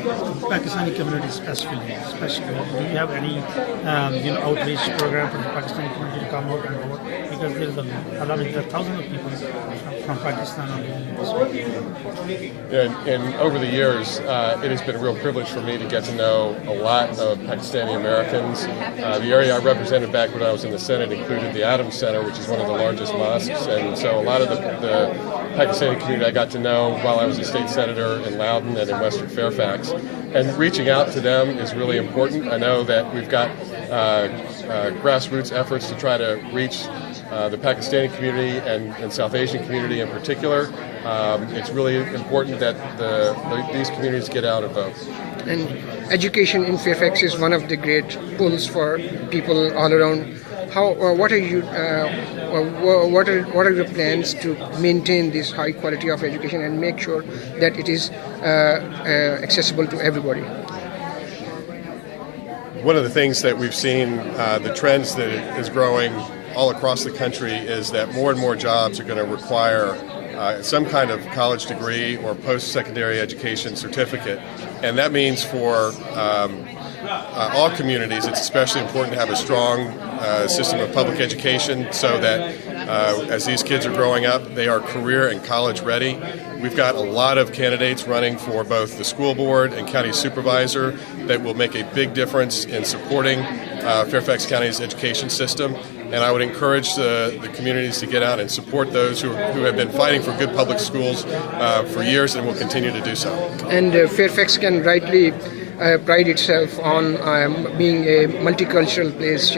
Pakistani community specifically? Do you have any outreach program for the Pakistani community to come out and vote? Because there are thousands of people from Pakistan are living in this country. And over the years, it has been a real privilege for me to get to know a lot of Pakistani Americans. The area I represented back when I was in the Senate included the Adams Center, which is one of the largest mosques, and so a lot of the Pakistani community I got to know while I was a state senator in Loudoun and in Western Fairfax. And reaching out to them is really important. I know that we've got grassroots efforts to try to reach the Pakistani community and South Asian community in particular. It's really important that these communities get out and vote. And education in Fairfax is one of the great pulls for people all around. What are your plans to maintain this high quality of education and make sure that it is accessible to everybody? One of the things that we've seen, the trends that is growing all across the country, is that more and more jobs are going to require some kind of college degree or post-secondary education certificate. And that means for all communities, it's especially important to have a strong system of public education so that as these kids are growing up, they are career and college ready. We've got a lot of candidates running for both the school board and county supervisor that will make a big difference in supporting Fairfax County's education system. And I would encourage the communities to get out and support those who have been fighting for good public schools for years and will continue to do so. And Fairfax can rightly pride itself on being a multicultural place,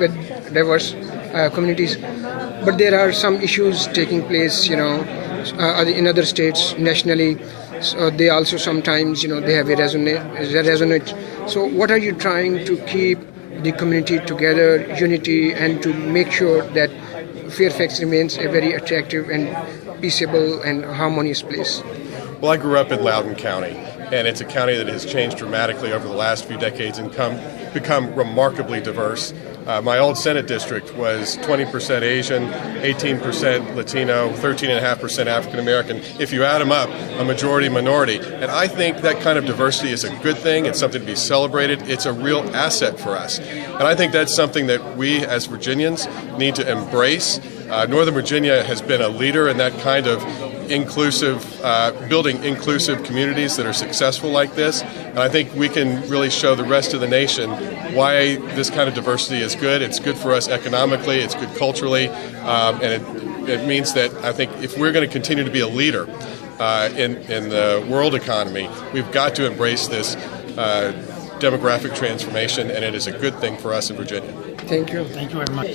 with diverse communities. But there are some issues taking place, in other states nationally. So they also sometimes, they have a resonate. So what are you trying to keep the community together, unity, and to make sure that Fairfax remains a very attractive and peaceable and harmonious place? Well, I grew up in Loudoun County, and it's a county that has changed dramatically over the last few decades and become remarkably diverse. My old Senate district was 20% Asian, 18% Latino, 13.5% African American. If you add them up, a majority minority. And I think that kind of diversity is a good thing. It's something to be celebrated. It's a real asset for us. And I think that's something that we as Virginians need to embrace. Northern Virginia has been a leader in that kind of building inclusive communities that are successful like this. And I think we can really show the rest of the nation why this kind of diversity is good. It's good for us economically, it's good culturally, and it means that I think if we're going to continue to be a leader in the world economy, we've got to embrace this demographic transformation, and it is a good thing for us in Virginia. Thank you. Thank you very much.